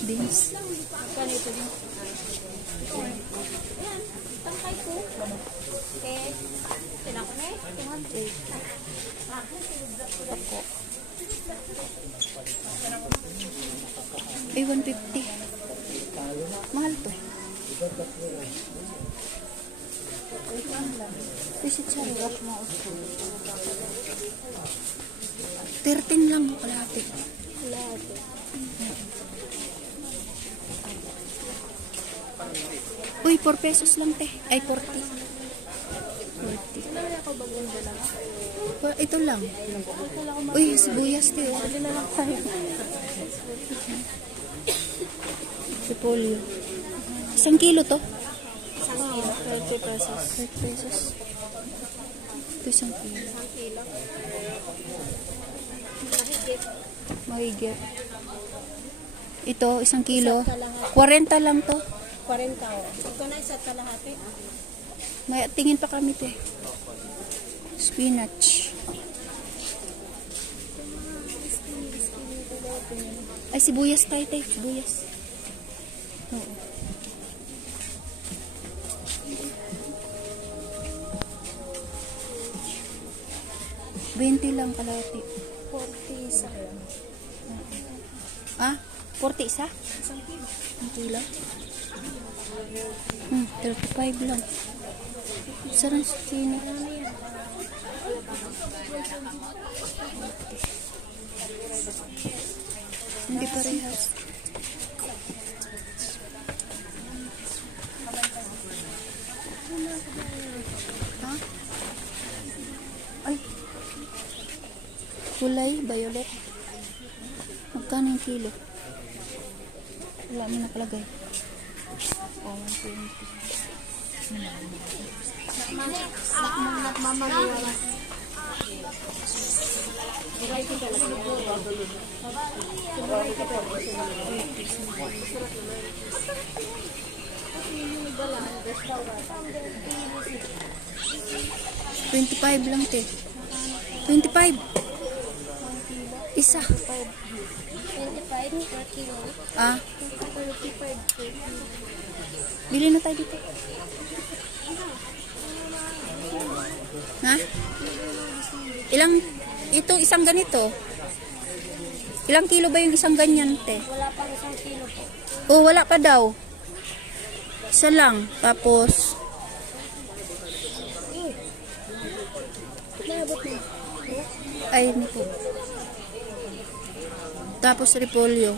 Beans. Ganito din. Ayan, tangkay ko. Okay. Tinako na eh. Ako. Ay, 150. Mahal to. Kasi charot mo. 13 lang kalahati. Kalahati. Uy, 4 pesos lang te. Ay, 40. 40. Ano ako bagong dala? Ito lang. Uy, sibuyas te. Sabi na lang tayo. Repolyo. 1 kilo to? 1 kilo. 30 pesos. 30 pesos. Ito 1 kilo. 1 kilo. Mahigit. Mahigit. Ito, 1 kilo. 40 lang to. 40 o. Ito na isa't kalahati. May tingin pa kami te. Spinach. Ay, sibuyas tayo te. Sibuyas. Oo. $20 lang kalahati. 40 isa. Ah? 40 isa? 1 kilo. 1 kilo? 35 lang. Sarang sini. Hindi parehas. Ha? Ay. Kulay, violet. Magkano yung kilo? Wala mo nakalagay. Oh, 120. Mamaniwala. $25 lang te. 25. Isa. 25 per kilo. Ah, 35 per kilo. bili na tayo dito. Ha? Ilang, ito isang ganito. Ilang kilo ba yung isang ganyan te? Wala pang 1 kilo po. Oh, wala pa daw. Isa lang. Tapos, Naabot mo. ay, hindi po. Tapos, repolyo.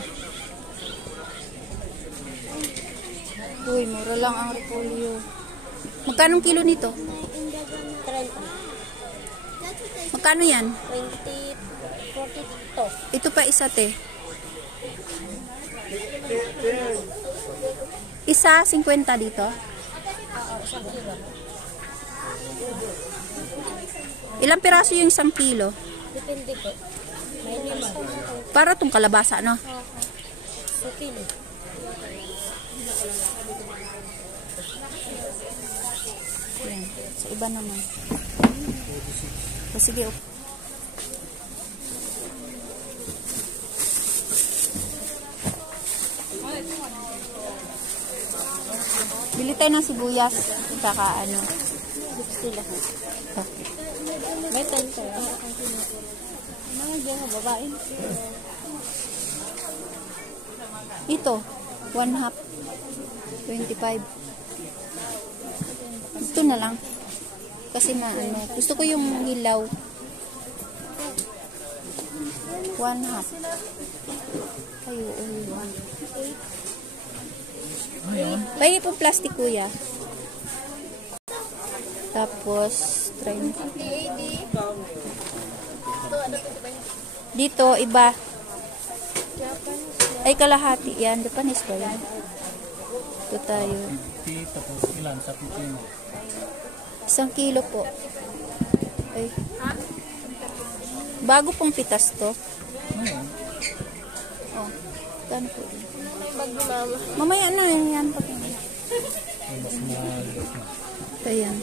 Uy, mura lang ang repolyo. Magkano kilo nito? 30. Magkano yan? 20, 42. Ito pa isa te. Isa, 50 dito. Oo, 1 kilo. Ilang piraso yung 1 kilo? Depende po. May 5. Para tong kalabasa, no? So, kilo. Yan. Sa iba naman. O, sige. Okay. Bili tayo ng sibuyas. Saka ano. 60 lang. Okay. May 10 ka. Mga dyan, babae. Ito. 1/2. 25. Ito na lang. Kasi ano, gusto ko yung hilaw. 1/2. Ayo, Pahingi po plastic kuya. Tapos, try mo. Dito, iba. Ay, kalahati yan. Japanese ba yan? Ito tayo. 50, tapos ilan sa pipino? 1 kilo po. Ay. Bago pong pitas to. Ngayon, Oh, kano po? May bag ni mama. Mamaya na yan. mas mahal. Ayan.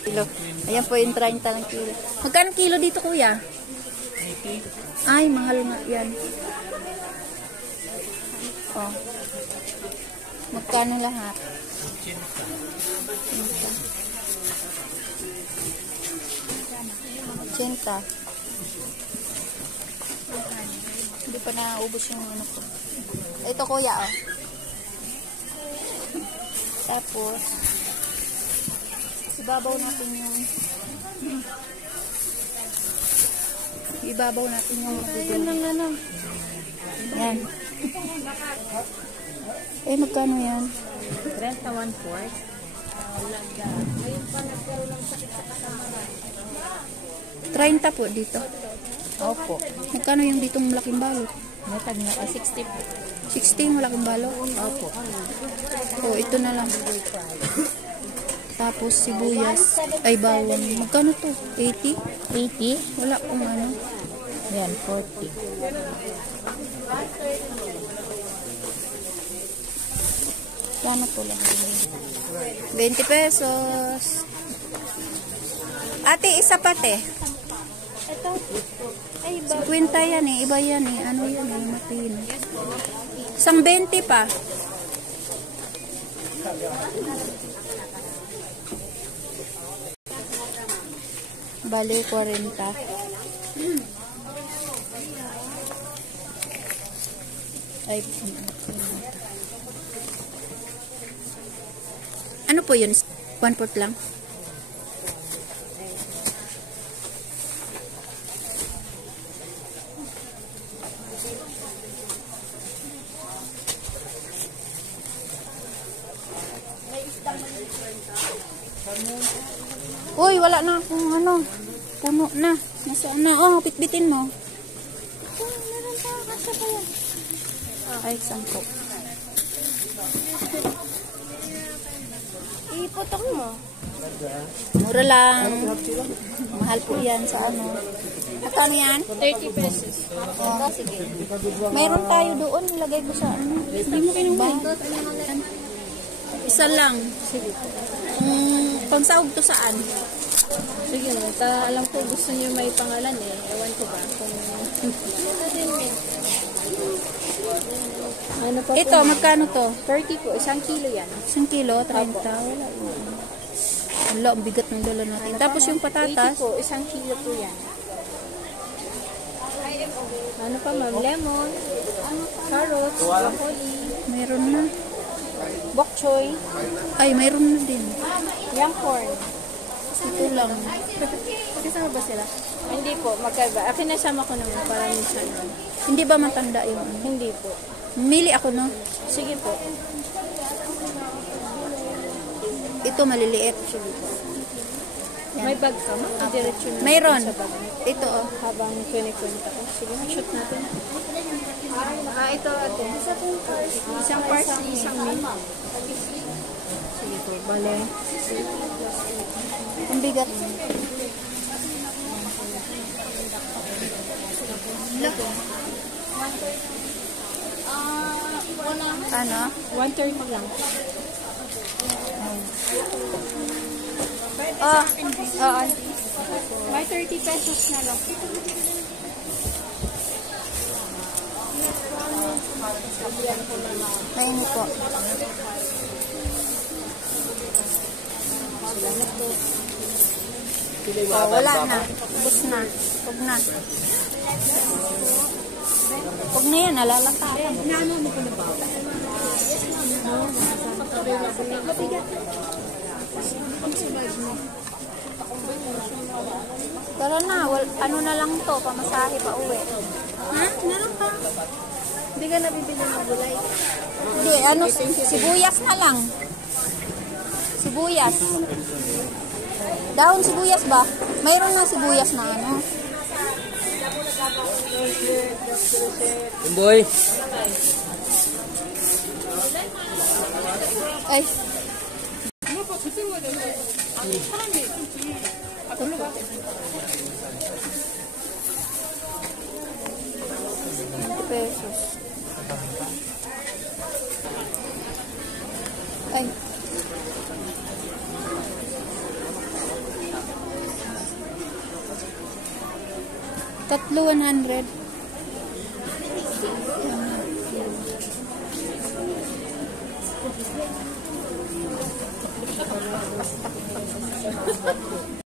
Kilo. Ayan po yung 30 ng kilo. Magkano kilo dito kuya? Ay, mahal nga yan. Oh. Magkano lahat? 80. Hindi pa naubos yung ano ko. Ito kuya, oh. Tapos, ibabaw natin yung Ayun lang ano. yan. Eh, magkano yan? Rent na 1/4. 30 po dito. Opo. Magkano yung ditong malaking balot? Matag na 60 po. 60 yung malaking balot? Opo. Oh, ito na lang. Tapos sibuyas. Ay, bawang. Magkano to? 80? 80? Wala kung ano. Yan, 40. Plano po lang. 20 pesos. Ate, isa pate. Ito. Ay, 50 yan eh. Iba yan eh. Ano yan eh. Matino. Isang 20 pa. Bale, 40. Ay, ano po yun? 1/4 lang? Uy, wala na akong ano. Puno na. Nasaan na? Oh, pitbitin mo. Oh, meron pa. Kasa pa yan. Ay, 10. iputok mo. Mura lang. Mahal po yan sa ano. Magkano yan? 30 pesos. Oh, sige. Mayroon tayo doon. Ilagay ko sa ano. Hindi mo kinuha. Isa lang. Sige. Pangsahog to saan? Sige na. Alam ko gusto niyo may pangalan eh. Ewan ko ba kung... ano pa Ito, po? magkano to? 30 po. 1 kilo yan. 1 kilo, 30. Wala yun. Wala, ang bigat ng dala natin. Tapos yung 80 patatas. po. 1 kilo po yan. Ano pa ma'am? Lemon. Carrots. Broccoli. Mayroon na. Bok choy. Ay, mayroon na din. Young corn. Ito lang. Kasama ba sila? Hindi po. Magkaiba. Akin nasama ko naman para minsan. Hindi ba matanda yung ano? Hindi po. Mili ako, no? Sige po. Ito, maliliit. Yan. May bag ka ma'am? Diretso na Mayroon. sa bag. Ito, oh. Habang kwento ko. Sige, shoot natin. Ito ate. Isang parsley, isang mint. Sige po, bale. Ang bigat. Ano? 130 lang. Oh, oo. May 30 pesos na lang. Ayun po. Oh, wala na. Ubus na. Huwag na. Huwag na yan. Nalalakaran. Tara na. Ano na lang to. Pamasahe pa uwi. Ha? Meron pa. Hindi ka nabibili ng gulay. Hindi. Ano? Sibuyas na lang. Sibuyas. Dahon sibuyas ba? Mayroon na sibuyas na ano. Boy. Ay. Pesos. Ay. Tatlo 100.